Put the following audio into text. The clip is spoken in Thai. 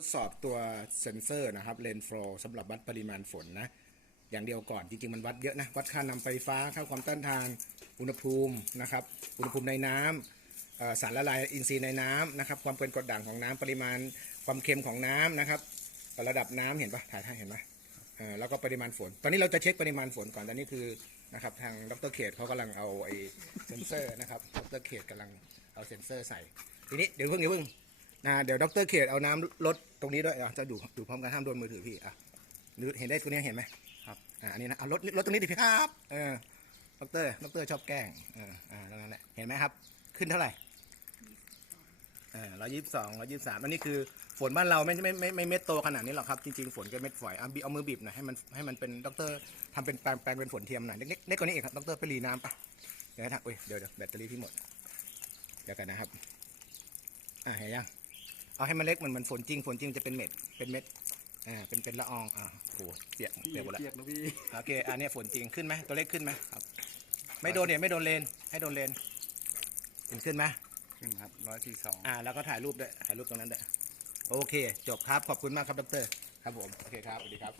ดสอบตัวเซนเซอร์นะครับเลนโฟลสำหรับวัดปริมาณฝนนะ อย่างเดียวก่อนจริงๆมันวัดเยอะนะ วัดค่านำไฟฟ้าค่าความต้านทานอุณหภูมินะครับ อุณหภูมิในน้ำเอ่อสารละลายอินทรีย์ในน้ำนะครับ ความเกินกรดด่างของน้ำปริมาณความเค็มของน้ำนะครับระดับน้ำเห็นปะถ่ายท่าเห็นไหมแล้วก็ปริมาณฝน ตอนนี้เราจะเช็คปริมาณฝนก่อนตอนนี้คือนะครับทางดรเขตเขากำลังเอาไอ้เซนเซอร์นะครับดรเขตกำลังเอาเซนเซอร์ใส่ทีนี้เดี๋ยวเพิ่งเดี๋ยวเพิ่ง นะเดี๋ยวดรเขตเอาน้ำลดตรงนี้ด้วยอะจะดูดูพร้อมกันห้ามโดนมือถือพี่อะดูเห็นได้ตัวนี้เห็นไหมครับอ่าอันนี้นะเอาลดลดตรงนี้ดิพี่ครับเออดรดรชอบแกล้งเอออ่าตรงนั้นแหละเห็นไหมครับ ขึ้นเท่าไหร่เออร้อยยี่สิบสองร้อยยี่สิบสามอันนี้คือฝนบ้านเราไม่ไม่ไม่ไม่เม็ดโตขนาดนี้หรอกครับ จริงๆ ฝนก็เม็ดฝอยเอาบีเอามือบีบหน่อยให้มันให้มันเป็นดรทำเป็นแปลงแปลงเป็นฝนเทียมหน่อยเล็กๆเล็กกว่านี้อีกครับดรไปรีน้ำปะเดี๋ยวให้ทางอุ้ยเดี๋ยวเดี๋ยวแบตเตอรี่พี่หมด เดี๋ยวกันนะครับ อ่าเห็นยัง เอาให้มันเล็กเหมือนเหมันฝนจริงฝนจริงจะเป็นเม็ดเป็นเม็ดอ่าเป็นเป็นละอองอ่าโหเปียกเปียกหมดแล้วเปียกแล้วพี่โอเคอันเนี้ยฝนจริงขึ้นไหมตัวเล็กขึ้นไหมครับ ไม่โดนเนี่ยไม่โดนเลนให้โดนเลนเห็นขึ้นไหมขึ้นครับร้อยสี่สองอ่าแล้วก็ถ่ายรูปด้วยถ่ายรูปตรงนั้นด้วยโอเค จบครับขอบคุณมากครับดรครับผมโอเคครับสวัสดีครับ